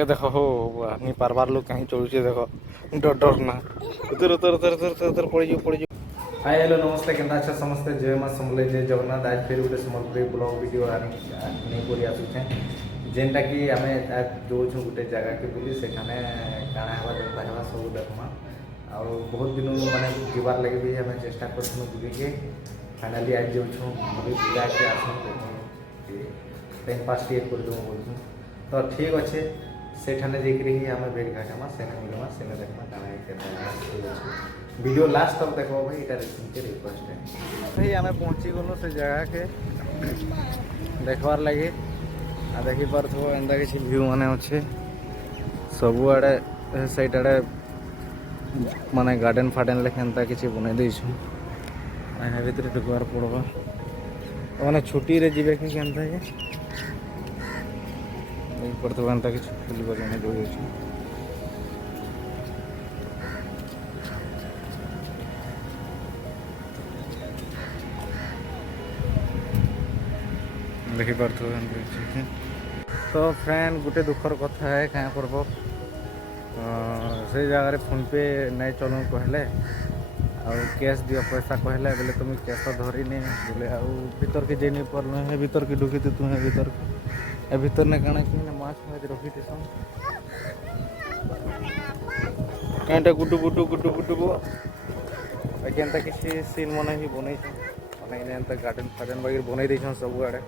Bag देखो हो नहीं पारबार लोग कहीं चलुचे देखो डर डर ना उतर उतर उतर उतर उतर पड़ हाय हेलो नमस्ते केंदा अच्छा समस्ते जय मां समले जय जगन्नाथ आज फिर गोटे सम्बलपुरी ब्लॉग वीडियो नहीं कर आसुचे जेनटा कि आम जो गोटे जगह के बुली से काଣା हेबा देखा हेबा सब देखमा आ बहुत दिन माने जीवार लगे भी आम चेष्टा कर बुली के फाइनाली आज जाऊँ बुली बुला के आसू टाइम पास टे कर बोलूँ तो ठीक अच्छे सेठाने जाकरी ही आम भेट घाट हेमा सेने मिलमा सेने देखमा काଣା वीडियो लास्ट तक देखो भाई इटा के रिक्वेस्ट है भाई आम पहुँची गलु से जगह के देखबार लगे आ देखी पार्थो एंता किसी व्यू माने अच्छे सबू आड़े साइड आड़े माने गार्डन फार्डन लेखे एंता किसी बनई देछुं आ भितर ढुकबार पड़वा माने छुट्टी रे जीवे कि केनता है देख पार्थो एंता किसी फुल बजाने दे देखी पार्थ तो फ्रेंड गोटे दुखर कथा है क्या करब से जगार फोन पे नहीं चलू कहले कैश दियो पैसा कहले बोले तुम कैश धरी नहीं बोले भीतर के जे नहीं पार्ल है भीतर के ढुकी थी तुम्हें भीतर ने काना कि माछ फाछ रखी थी कहीं गुड्डू गुड्डू गुड्डू गुड्डू केनता किसी सीन मन ही बनई बनई गार्डन फार्डन वगैरह बनई दी सब आड़े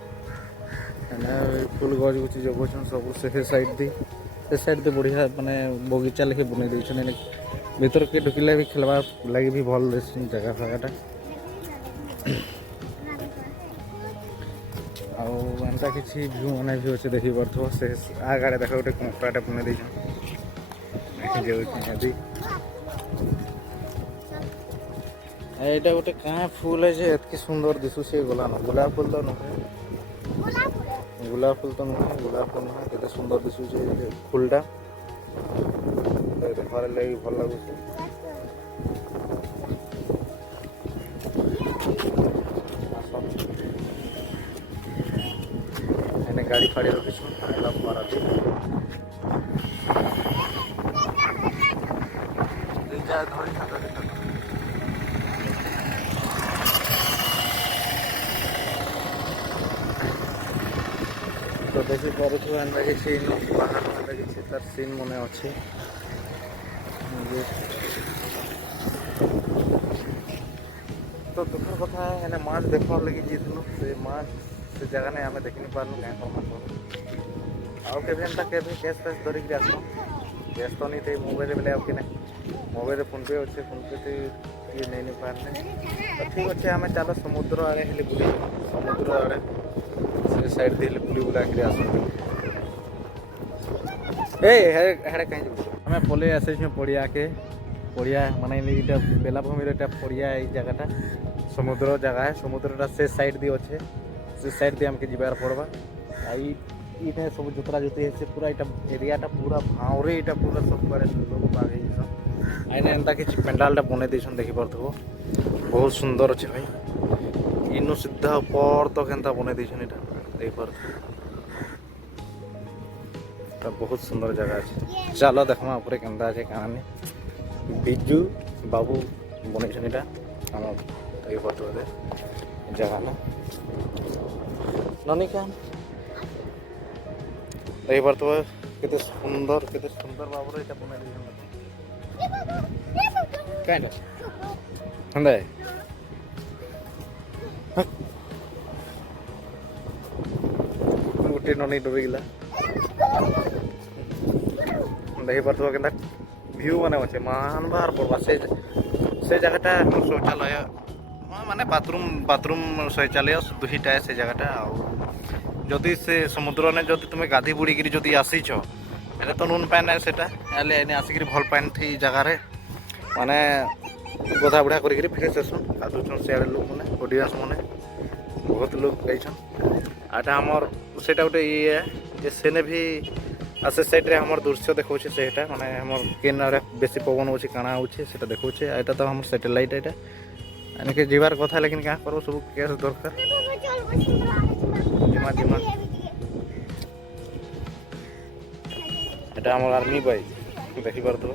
फुल गज गुची जगुन सब से साइड दे बढ़िया माने बगीचा लेखे बनई दे भीतर के ढुकिले भी खेलवा लगे भी भल जगह फगाटा आंता किसी व्यू मैंने भी अच्छे देखी पार्थो से आगे देख गोटे कंकड़ाटे बनई दे यहाँ गोटे क्या फूल है एतकी सुंदर दिशु से गला न गुलाब फूल तो नुहे गुलाब फूल तो नुहे गुलाब फूल नुहे केते सुंदर दिशुचे फूलटा देखबार लगी भल लगुचे एने गाड़ी फाड़ी रखी तो देखी पार्थ किसी बाहर किसी तार सीन मन अच्छे तो दुखर कथा है माछ देखवार लगी जीतलु से माछ से जगह नहीं आम देख नहीं पार्लु क्या करना आउे कैश फैश धरिक आस कैश तो नहीं थे मोबाइल बेले आउ कि मोबाइल फोन पे अच्छे फोन पे ये नहीं पारे तो ठीक अच्छे आम चलो समुद्र आड़े हेल्ले बुले समुद्र आड़े से साइड दे बुली बुला के आस कहीं आम पलि आसे पड़िया के पड़िया माने बेलाभूमि पड़िया जगहटा समुद्र जगह है समुद्रटा से साइड दी अच्छे से साइड दी आमके जीवार पड़वा ये सब जोतरा जोती है पूरा एरियाटा पूरा भावरे यहाँ पूरा सब लोग बागे आईने एंता किसी पेंडालटा बनई देछन देखी पार्थो बहुत सुंदर अच्छे भाई इनु सीधा ऊपर तो केनता बनई देछन एटा देख पार्थो बहुत सुंदर जगह अच्छे चलो देखमा ऊपर केनता अच्छे कहानी बिजू बाबू बनई एटा आम देख पार्थो जगह ना ननी क्या देख पार्थो केते सुंदर बाबू एटा बनई देछन kind of हंदे गोटे ननी डुबी गला देखी पार्थो केनता व्यू माने अच्छे मान बाहर पड़वा से जगहटा शौचालय माने बाथरूम शौचालय दुईटा है से जगहटा जदि से समुद्र ने जदि तुम गाधी बुड़ी जदि आसीच एने तो नून पानी सेटा एने आसिक भल पानी थी जगार माने गधा बुढ़ा कर फ्रेश आसन गाधुन सियाड़े लोक मैंने ऑडियंस मैंने बहुत लोग गईछन आटा हमर सेटा गोटे ये जे सेने भी आसे साइड रे हमर दृश्य देखौछे सेटा माने हमर केन आरे बेसी पवन होछि काना होछि सेटा देखौछे एटा तो हमर सैटेलाइट एटा एने के जीवार कथा लेकिन क्या करो सब केस दरकार जिमा এটা আমার আর্মি বাইক ଦେଖିପାରୁଥିବ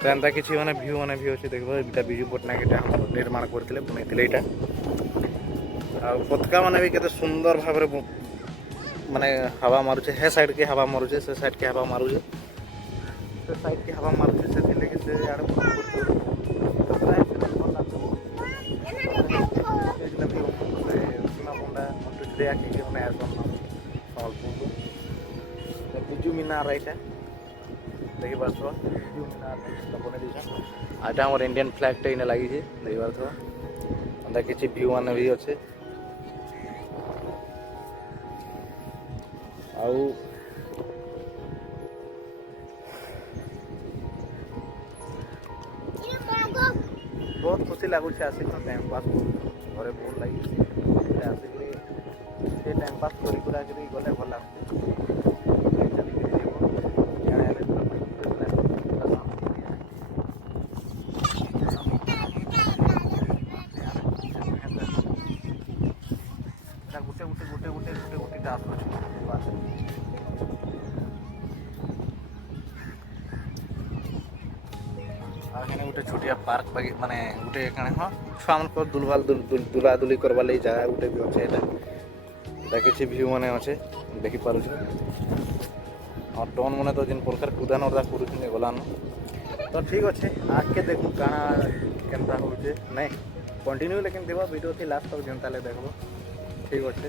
ତ ଏନ୍ତା କିଛି ମାନେ ଭ୍ୟୁ ଅଛି ଦେଖିବ ଏଇଟା ବିଜୁ ପଟ୍ଟନାୟକ ଏଇଟା ଆମର ନିର୍ମାଣ କରିଥିଲେ ବନେଇଥିଲେ ଏଇଟା ଆଉ ପତାକା ମାନେ ବି କେତେ ସୁନ୍ଦର ଭାବରେ ମାନେ ହାୱା ମାରୁଛେ ହେ ସାଇଡ୍କେ ହାୱା ମାରୁଛେ ସେ ସାଇଡ୍କେ ହାୱା ମାରୁଛେ ସେ ସାଇଡ୍କେ ହାୱା ମାରୁଛେ ସେଥିଲାଗି ସେ ଆଡ଼େ ସୀମାପଣ୍ଡା ମାନେ ଆସନ୍ ସମ୍ବଲପୁରକୁ ବିଜୁ ମିନାର ଏଇଟା ଦେଖିପାରୁଥିବ ବିଜୁ ମିନାର ବନେଇ ଦେଇଛନ୍ ଆଉ ଏଇଟା ଆମର ଇଣ୍ଡିଆନ୍ ଫ୍ଲାଗ୍ଟା ଏଇନେ ଲାଗିଛି ଦେଖିପାରୁଥିବ ଏନ୍ତା କିଛି ଭ୍ୟୁ ମାନେ ବି ଅଛେ ଆଉ ବହୁତ ଖୁସି ଲାଗୁଛି ଆସିକି ଟାଇମ୍ ପାସ୍ କରୁଛୁ ଘରେ ବୋର୍ ଲାଗିଛି ଆସିକିରି ସେ ଟାଇମ୍ ପାସ୍ କରି କୁରାକିରି ଗଲେ ଭଲ ଲାଗୁଛି ଚାଲିକିରି ଯିବ ଇଆଡ଼େ ହେଲେ ପୁରା ଗୋଟେ ଡାନ୍ସ ଅଛି ଆଉ ଏখানে ଗୋଟେ ଛୋଟିଆ ପାର୍କ ବାକି ମାନେ ଗୋଟେ କାଣା ହଁ ଛୁଆମାନଙ୍କର ଦୁଲାଦୁଲି କରବାର୍ ଲାଗି ଜାଗା ଗୋଟେ ବି ଅଛେ ଏଇଟା କିଛି ଭ୍ୟୁ ମାନେ ଅଛେ ଦେଖିପାରୁଛୁ ଆଉ ଟନ୍ ମାନେ ତ ଯେନ୍ ପ୍ରକାର କୁଦା ନର୍ଦା କରୁଛନ୍ତି ଗଲାନ ତ ଠିକ୍ ଅଛେ ଆଗ୍କେ ଦେଖୁ କାଣା କେନ୍ତା ହଉଛେ ନାଇଁ କଣ୍ଟିନ୍ୟୁ ଲେକିନ୍ ଥିବ ଭିଡ଼ିଓ ଥି ଲାଷ୍ଟ ତକ୍ ଯେନ୍ତା ହେଲେ ଦେଖ୍ବ ଠିକ୍ ଅଛେ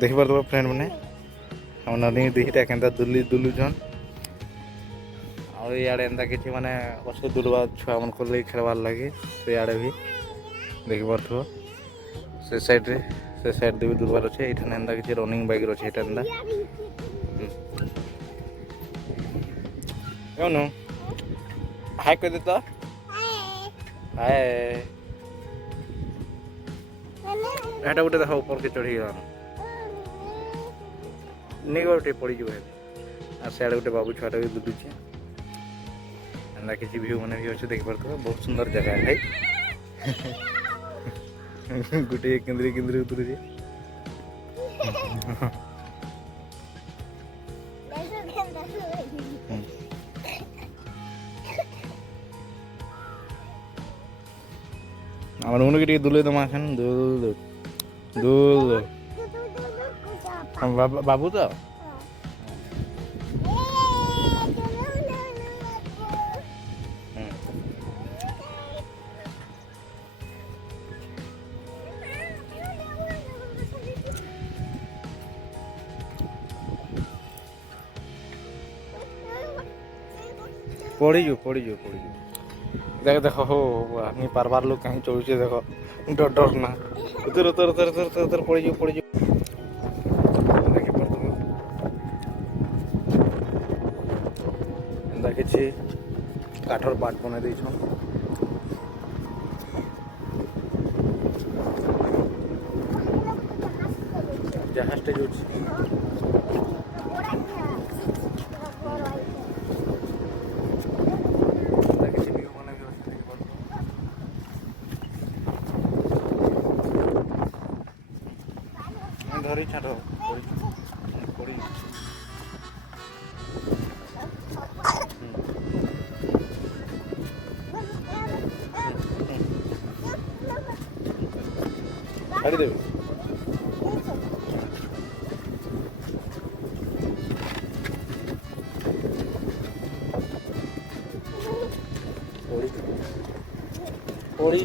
ଦେଖିପାରୁଥିବ ଫ୍ରେଣ୍ଡ ମାନେ ଆମ ନଦୀ ଦିହିଟା କେନ୍ତା ଦୁଲୁଛନ୍ ଆଉ ଇଆଡ଼େ ଏନ୍ତା କିଛି ମାନେ ଅଛେ ଦୁଲବା ଛୁଆମାନଙ୍କର ଲାଗି ଖେଳବାର୍ ଲାଗି ସେଆଡ଼େ ବି ଦେଖିପାରୁଥିବ ସେ ସାଇଡ଼୍ରେ ବି ଦୁଲବାର ଅଛେ ଏଇଠାନେ ଏନ୍ତା କିଛି ରନିଂ ବାଇକ୍ର ଅଛେ ଏଇଟା ଏନ୍ତା ଏଉନୁ ହାଇ କହିଦେ ତ ହାଏ ଏଇଟା ଗୋଟେ ଦେଖ ଉପରକେ ଚଢ଼ିଗଲାନ ନିଗ ଟିକେ ପଡ଼ିଯିବ ଆଉ ସିଆଡ଼େ ଗୋଟେ ବାବୁ ଛୁଆଟା ବି ଦୁଲୁଛେ ଏନ୍ତା କିଛି ଭ୍ୟୁ ମାନେ ବି ଅଛେ ଦେଖିପାରୁଥିବ ବହୁତ ସୁନ୍ଦର ଜାଗା ଭାଇ ଗୋଟେ କେନ୍ଦ୍ରି ଉତରୁଛି আমার উনুকে ଟିକେ দুলে দমা খান দুল বাবু তো ପଡ଼ିଯିବ देख हो आदमी पारबार लोग कहीं चलुचे देख डर ना उतर पड़ एंता किसी काठर पाट बना दे जहाज जो धरी छाड़ पड़ी छाड़ी देवी पड़ी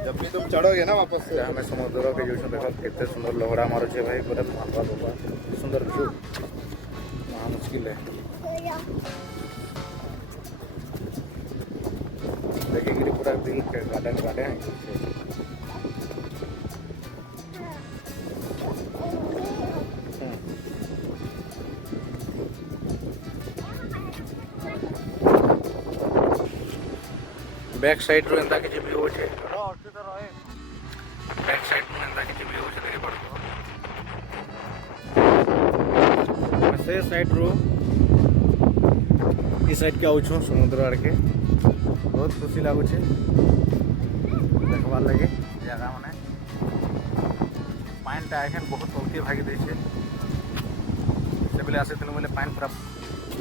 जब भी तुम चढ़ोगे ना वापस से हमें समुद्र के जो देखो कितने सुंदर लहड़ा मारो छे भाई पूरा मालवा बाबा सुंदर व्यू वहाँ मुश्किल है देखेंगे पूरा दिल के गार्डन हैं बैक साइड रो एंता किछि व्यू छे बैक साइड में एंता किछि व्यू छे देखे पड़तो से साइड रू ई साइड के आउछु समुद्र आड़ के बहुत खुशी लगुचे देखबार लगे जगह माने पानीटा एखन बहुत तलके भागी देछे से बेले आसे बोले पानी पूरा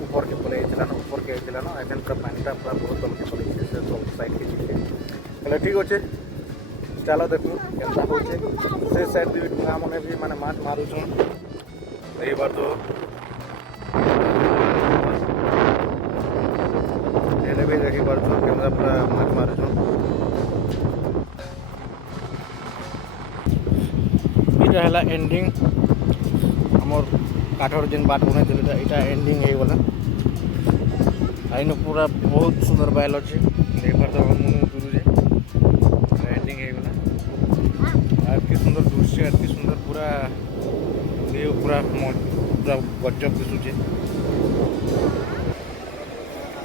ऊपर के पड़े ऊपर के ना एखन पूरा पानीटा पूरा बहुत तलके पड़े से सब साइड के चीज हेले ठीक अच्छे चलो देखू केनता होचे से साइड भी डुंगा मने भी माने माछ मारुछन एही बार तो हेले भी देखी बार तो केनता पूरा माछ मारुछन इटा हला एंडिंग हमर काठर जेन बाट बने दिले इटा एंडिंग हे वाला आइनो पूरा बहुत सुंदर बायल अछि एक बार तो हम दुरु जे एंडिंग हे वाला अति सुंदर दृश्य अति सुंदर पूरा व्यू पूरा गजब दिसुचे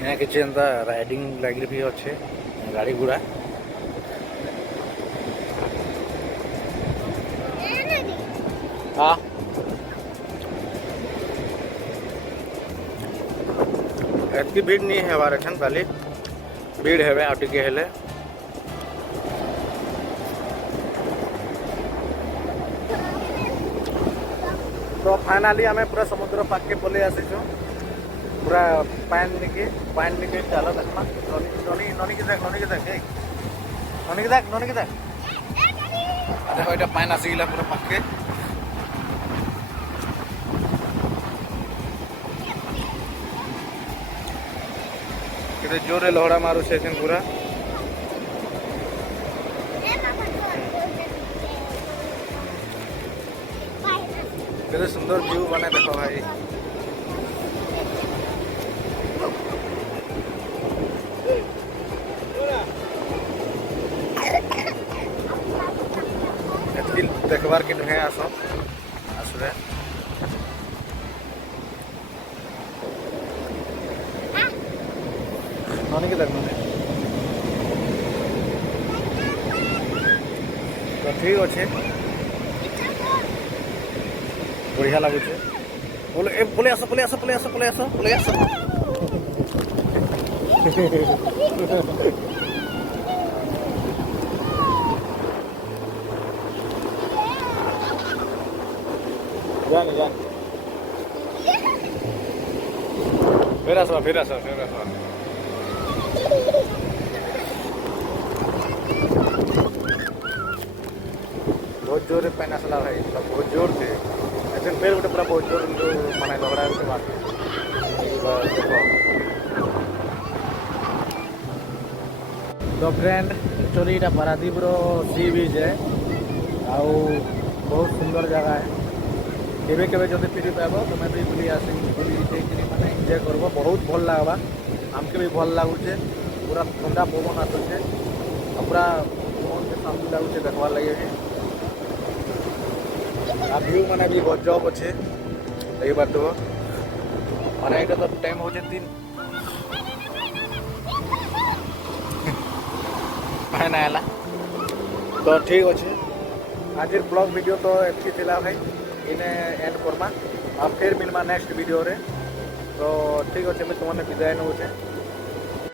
यहाँ किसी एंता राइडिंग लगे भी अच्छे गाड़ी घोड़ा हाँ एतकी भीड़ नहीं है हमारे ठन खाली भीड़ है आ टिके हेले तो फाइनाली आम पूरा समुद्र पाके पलि आसी पूरा पान निके चलो देखना ननी के देख देखो ये पान आसीगला पूरा पाके जोरे लहड़ा मारू से पूरा केते सुंदर व्यू बने देखो भाई देखबार के ढंगे आसरे ननी के देख तो ठीक अच्छे बढ़िया लगुचे बोले बोले आस जान फिर आस बहुत जोर पैन आसला भाई बहुत जोर से ऐसे फिर गोटे पूरा बहुत जोर माने लहड़ा के बात देखो तो फ्रेंड एक्चुअली ये पारादीप सी बीच है आउ बहुत सुंदर जगह है केवे केवे जब फ्री पाब तुम्हें भी बुली आस मैंने एंजॉय करब बहुत भल लगवा आमके भी भल लगुचे पूरा ठंडा पवन आसुचे पूरा मन के शांति लगुचे देखवार लगे आ व्यू मैंने भी गजब अच्छे यही बात तो मैंने यहाँ तो टाइम हो 3 आला तो ठीक अच्छे आज ब्लॉग वीडियो तो एति थिला भाई इने एंड करमा और फिर मिलमा नेक्स्ट वीडियो रे तो ठीक अच्छे मैं तुमने विदाय नौचे।